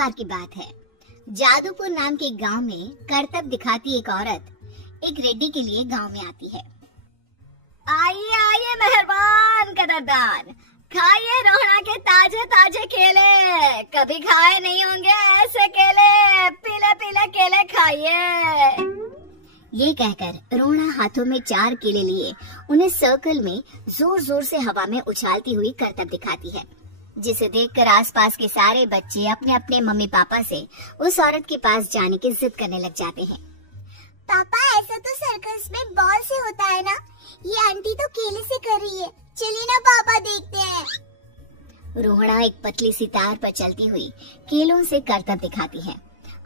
बार की बात है। जादूपुर नाम के गांव में करतब दिखाती एक औरत एक रेड्डी के लिए गांव में आती है। आइए आइए मेहरबान कदरदान, खाइए रोहड़ा के ताजे ताजे केले, कभी खाए नहीं होंगे ऐसे केले, पीले पीले केले खाइए। ये कहकर रोहड़ा हाथों में 4 केले लिए उन्हें सर्कल में जोर जोर से हवा में उछालती हुई करतब दिखाती है, जिसे देखकर आसपास के सारे बच्चे अपने अपने मम्मी पापा से उस औरत के पास जाने की जिद करने लग जाते हैं। पापा ऐसा तो सर्कस में बॉल से होता है ना, ये आंटी तो केले से कर रही है, चलिए ना पापा देखते हैं। रोहड़ा एक पतली सी तार पर चलती हुई केलों से करतब दिखाती है।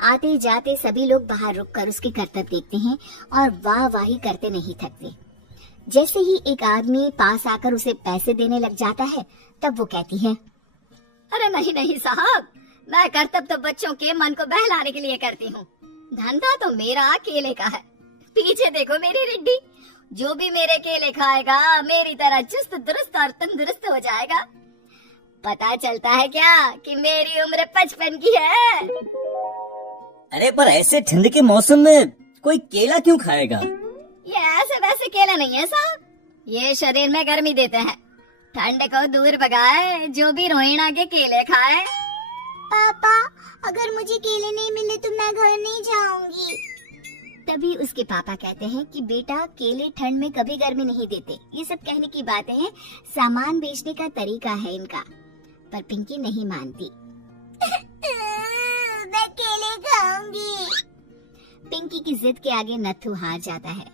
आते जाते सभी लोग बाहर रुककर उसके करतब देखते हैं और वाह वाही करते नहीं थकते। जैसे ही एक आदमी पास आकर उसे पैसे देने लग जाता है, तब वो कहती है, अरे नहीं नहीं साहब, मैं करतब तो बच्चों के मन को बहलाने के लिए करती हूँ, धंधा तो मेरा केले का है। पीछे देखो मेरी रिड्डी, जो भी मेरे केले खाएगा मेरी तरह चुस्त दुरुस्त और तंदुरुस्त हो जाएगा। पता चलता है क्या कि मेरी उम्र 55 की है। अरे पर ऐसे ठंड के मौसम में कोई केला क्यों खाएगा? ये ऐसे वैसे केला नहीं है साहब, ये शरीर में गर्मी देते हैं, ठंड को दूर भगाए, जो भी रोहिणा के केले खाए। पापा अगर मुझे केले नहीं मिले तो मैं घर नहीं जाऊंगी। तभी उसके पापा कहते हैं कि बेटा केले ठंड में कभी गर्मी नहीं देते, ये सब कहने की बातें हैं, सामान बेचने का तरीका है इनका। पर पिंकी नहीं मानती। मैं केले खाऊंगी। पिंकी की जिद के आगे नत्थू हार जाता है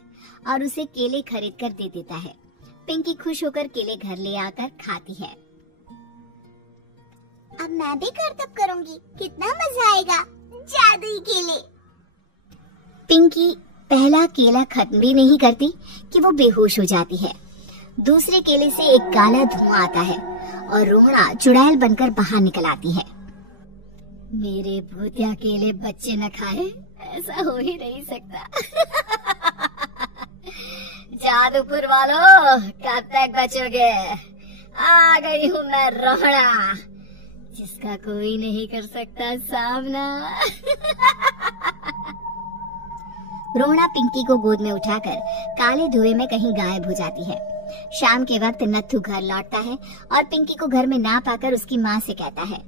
और उसे केले खरीद कर दे देता है। पिंकी खुश होकर केले घर ले आकर खाती है। अब मैं भी करतब करूंगी, कितना मजा आएगा, जादुई केले। पिंकी पहला केला खत्म भी नहीं करती कि वो बेहोश हो जाती है। दूसरे केले से एक काला धुआं आता है और रोहड़ा चुड़ैल बनकर बाहर निकल आती है। मेरे भूतिया केले बच्चे न खाए, ऐसा हो ही नहीं सकता। जादूपुर वालों, कब तक बचोगे? आ गई हूँ मैं रोहड़ा, जिसका कोई नहीं कर सकता सामना। रोहड़ा पिंकी को गोद में उठाकर काले धुएं में कहीं गायब हो जाती है। शाम के वक्त नत्थू घर लौटता है और पिंकी को घर में ना पाकर उसकी माँ से कहता है,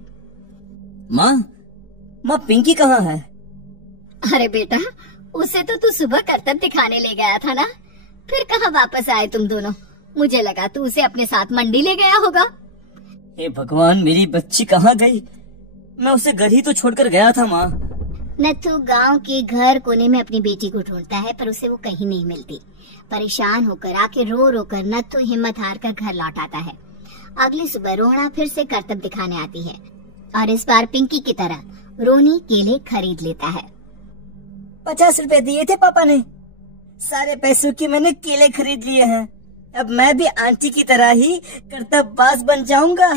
माँ पिंकी कहाँ है? अरे बेटा, उसे तो तू सुबह करतब दिखाने ले गया था ना, फिर कहाँ वापस आए तुम दोनों? मुझे लगा तू उसे अपने साथ मंडी ले गया होगा। हे भगवान, मेरी बच्ची कहाँ गई? मैं उसे घर ही तो छोड़कर गया था माँ। नत्थू गांव के घर कोने में अपनी बेटी को ढूंढता है, पर उसे वो कहीं नहीं मिलती। परेशान होकर आके रो रो कर नत्थू हिम्मत हार कर घर लौट आता है। अगली सुबह रोहड़ा फिर से करतब दिखाने आती है और इस बार पिंकी की तरह रोनी केले खरीद लेता है। 50 रुपए दिए थे पापा ने, सारे पैसों की मैंने केले खरीद लिए हैं। अब मैं भी आंटी की तरह ही करतबबाज बन जाऊंगा।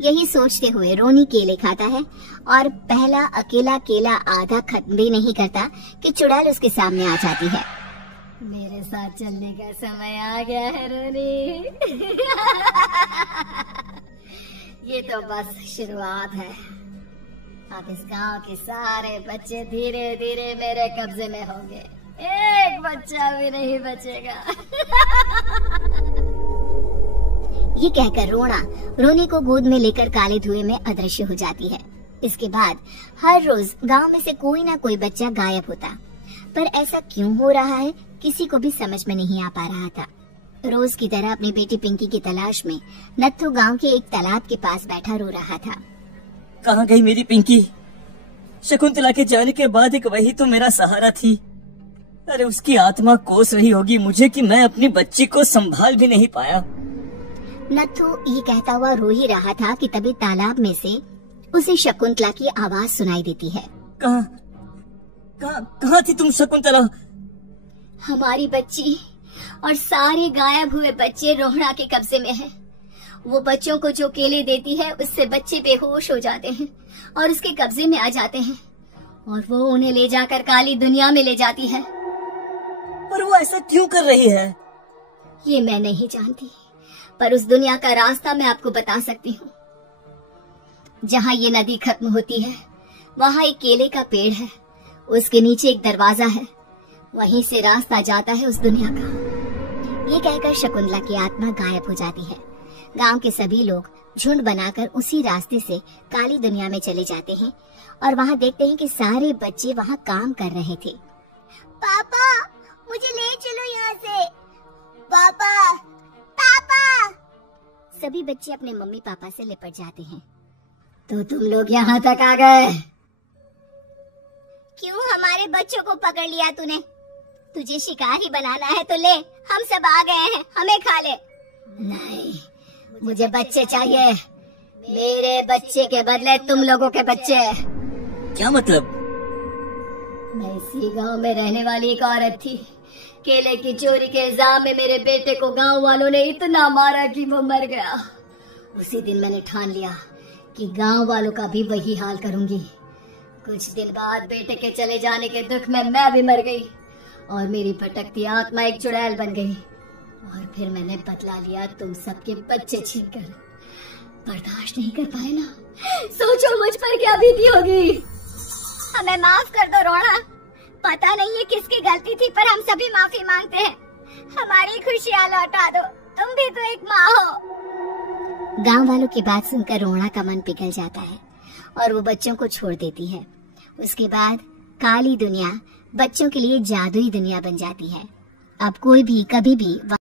यही सोचते हुए रोनी केले खाता है और पहला अकेला केला आधा खत्म भी नहीं करता कि चुड़ैल उसके सामने आ जाती है। मेरे साथ चलने का समय आ गया है रोनी। ये तो बस शुरुआत है, अब इस गांव के सारे बच्चे धीरे धीरे मेरे कब्जे में होंगे, एक बच्चा भी नहीं बचेगा। ये कहकर रोनी को गोद में लेकर काले धुएं में अदृश्य हो जाती है। इसके बाद हर रोज गांव में से कोई ना कोई बच्चा गायब होता, पर ऐसा क्यों हो रहा है किसी को भी समझ में नहीं आ पा रहा था। रोज की तरह अपनी बेटी पिंकी की तलाश में नत्थू गांव के एक तालाब के पास बैठा रो रहा था। कहाँ गई मेरी पिंकी? शकुंतला के जाने के बाद एक वही तो मेरा सहारा थी। अरे उसकी आत्मा कोस रही होगी मुझे कि मैं अपनी बच्ची को संभाल भी नहीं पाया। नत्थू ये कहता हुआ रो ही रहा था कि तभी तालाब में से उसे शकुंतला की आवाज सुनाई देती है। कहाँ थी तुम शकुंतला? हमारी बच्ची और सारे गायब हुए बच्चे रोहड़ा के कब्जे में हैं। वो बच्चों को जो केले देती है उससे बच्चे बेहोश हो जाते हैं और उसके कब्जे में आ जाते हैं और वो उन्हें ले जाकर काली दुनिया में ले जाती है। पर वो ऐसा क्यों कर रही है? ये मैं नहीं जानती, पर उस दुनिया का रास्ता मैं आपको बता सकती हूँ। जहाँ ये नदी खत्म होती है वहाँ एक केले का पेड़ है, उसके नीचे एक दरवाजा है, वहीं से रास्ता जाता है उस दुनिया का। ये कहकर शकुंतला की आत्मा गायब हो जाती है। गांव के सभी लोग झुंड बनाकर उसी रास्ते से काली दुनिया में चले जाते हैं और वहाँ देखते हैं कि सारे बच्चे वहाँ काम कर रहे थे। पापा मुझे ले चलो यहाँ से। पापा पापा। सभी बच्चे अपने मम्मी पापा से लिपट जाते हैं। तो तुम लोग यहाँ तक आ गए? क्यों हमारे बच्चों को पकड़ लिया तूने? तुझे शिकारी बनाना है तो ले, हम सब आ गए हैं, हमें खा ले। नहीं, मुझे बच्चे चाहिए, मेरे बच्चे के बदले तुम लोगों के बच्चे। क्या मतलब? मैं इसी गांव में रहने वाली एक औरत थी। केले की चोरी के इल्जाम में मेरे बेटे को गांव वालों ने इतना मारा कि वो मर गया। उसी दिन मैंने ठान लिया कि गांव वालों का भी वही हाल करूंगी। कुछ दिन बाद बेटे के चले जाने के दुख में मैं भी मर गई और मेरी भटकती आत्मा एक चुड़ैल बन गई। और फिर मैंने बदला लिया तुम सबके बच्चे छीनकर। बर्दाश्त नहीं कर पाए ना, सोचो मुझ पर क्या बीती होगी। हमें माफ कर दो रोना, पता नहीं है किसकी गलती थी पर हम सभी माफी मांगते हैं। हमारी खुशियाँ लौटा दो, तुम भी तो एक माँ हो। गांव वालों की बात सुनकर रोना का मन पिघल जाता है और वो बच्चों को छोड़ देती है। उसके बाद काली दुनिया बच्चों के लिए जादुई दुनिया बन जाती है। अब कोई भी कभी भी